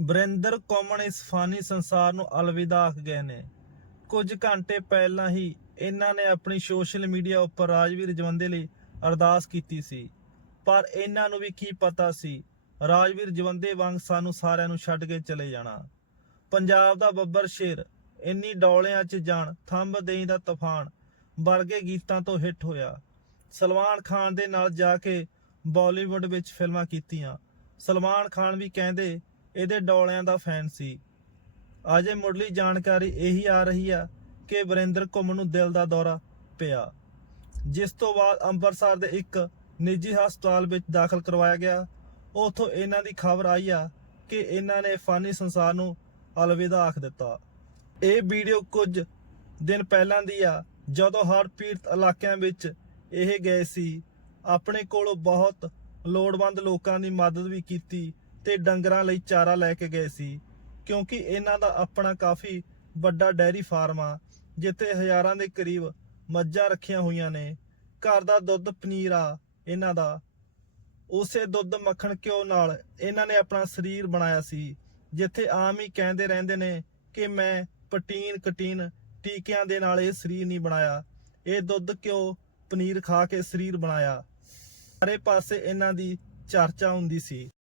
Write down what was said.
ਬਰਿੰਦਰ ਕੌਮਣ ਇਸ ਫਾਨੀ ਸੰਸਾਰ ਨੂੰ ਅਲਵਿਦਾ ਆਖ ਗਏ ਨੇ। ਕੁਝ ਘੰਟੇ ਪਹਿਲਾਂ ਹੀ ਇਹਨਾਂ ਨੇ ਆਪਣੀ ਸੋਸ਼ਲ ਮੀਡੀਆ ਉੱਪਰ ਰਾਜਵੀਰ ਜਵੰਦੇ ਲਈ ਅਰਦਾਸ ਕੀਤੀ ਸੀ। ਪਰ ਇਹਨਾਂ ਨੂੰ ਵੀ ਕੀ ਪਤਾ ਸੀ, ਰਾਜਵੀਰ ਜਵੰਦੇ ਵਾਂਗ ਸਾਨੂੰ ਸਾਰਿਆਂ ਨੂੰ ਛੱਡ ਕੇ ਚਲੇ ਜਾਣਾ। ਪੰਜਾਬ ਦਾ ਬੱਬਰ ਸ਼ੇਰ, ਇੰਨੀ ਡੌਲਿਆਂ 'ਚ ਜਾਣ, ਥੰਬ ਦੇਈ ਦਾ ਤੂਫਾਨ, ਵਰਗੇ ਗੀਤਾਂ ਤੋਂ ਹਿੱਟ ਹੋਇਆ। ਸਲਮਾਨ ਖਾਨ ਦੇ ਨਾਲ ਜਾ ਕੇ ਬਾਲੀਵੁੱਡ ਵਿੱਚ ਫਿਲਮਾਂ ਕੀਤੀਆਂ। ਸਲਮਾਨ ਖਾਨ ਵੀ ਕਹਿੰਦੇ ਇਹਦੇ ਡੌਲਿਆਂ ਦਾ ਫੈਨ ਸੀ। ਅਜੇ ਮੁੱਢਲੀ ਜਾਣਕਾਰੀ ਇਹੀ ਆ ਰਹੀ ਆ ਕਿ ਵਰਿੰਦਰ ਘੁੰਮ ਨੂੰ ਦਿਲ ਦਾ ਦੌਰਾ ਪਿਆ। ਜਿਸ ਤੋਂ ਬਾਅਦ ਅੰਮ੍ਰਿਤਸਰ ਦੇ ਇੱਕ ਨਿੱਜੀ ਹਸਪਤਾਲ ਵਿੱਚ ਦਾਖਲ ਕਰਵਾਇਆ ਗਿਆ। ਉਥੋਂ ਇਹਨਾਂ ਦੀ ਖਬਰ ਆਈ ਆ ਕਿ ਇਹਨਾਂ ਨੇ ਫਾਨੀ ਸੰਸਾਰ ਨੂੰ ਅਲਵਿਦਾ ਆਖ ਦਿੱਤਾ। ਇਹ ਵੀਡੀਓ ਕੁਝ ਦਿਨ ਪਹਿਲਾਂ ਦੀ ਆ, ਜਦੋਂ ਹਰ ਪੀੜਤ ਇਲਾਕਿਆਂ ਵਿੱਚ ਇਹ ਗਏ ਸੀ। ਆਪਣੇ ਕੋਲੋਂ ਬਹੁਤ ਲੋੜਵੰਦ ਲੋਕਾਂ ਦੀ ਮਦਦ ਵੀ ਕੀਤੀ ਤੇ ਡੰਗਰਾਂ ਲਈ ਚਾਰਾ ਲੈ ਕੇ ਗਏ ਸੀ, ਕਿਉਂਕਿ ਇਹਨਾਂ ਦਾ ਆਪਣਾ ਕਾਫੀ ਵੱਡਾ ਡੈਰੀ ਫਾਰਮ ਆ, ਜਿੱਥੇ ਹਜ਼ਾਰਾਂ ਦੇ ਕਰੀਬ ਮੱਝਾਂ ਰੱਖੀਆਂ ਹੋਈਆਂ ਨੇ। ਘਰ ਦਾ ਦੁੱਧ ਪਨੀਰ ਆ ਇਹਨਾਂ ਦਾ। ਉਸੇ ਦੁੱਧ ਮੱਖਣ ਘਿਓ ਨਾਲ ਇਹਨਾਂ ਨੇ ਆਪਣਾ ਸਰੀਰ ਬਣਾਇਆ ਸੀ, ਜਿੱਥੇ ਆਮ ਹੀ ਕਹਿੰਦੇ ਰਹਿੰਦੇ ਨੇ ਕਿ ਮੈਂ ਪ੍ਰੋਟੀਨ ਕਟੀਨ ਟੀਕਿਆਂ ਦੇ ਨਾਲ ਇਹ ਸਰੀਰ ਨਹੀਂ ਬਣਾਇਆ। ਇਹ ਦੁੱਧ ਘਿਓ ਪਨੀਰ ਖਾ ਕੇ ਸਰੀਰ ਬਣਾਇਆ। ਸਾਰੇ ਪਾਸੇ ਇਹਨਾਂ ਦੀ ਚਰਚਾ ਹੁੰਦੀ ਸੀ।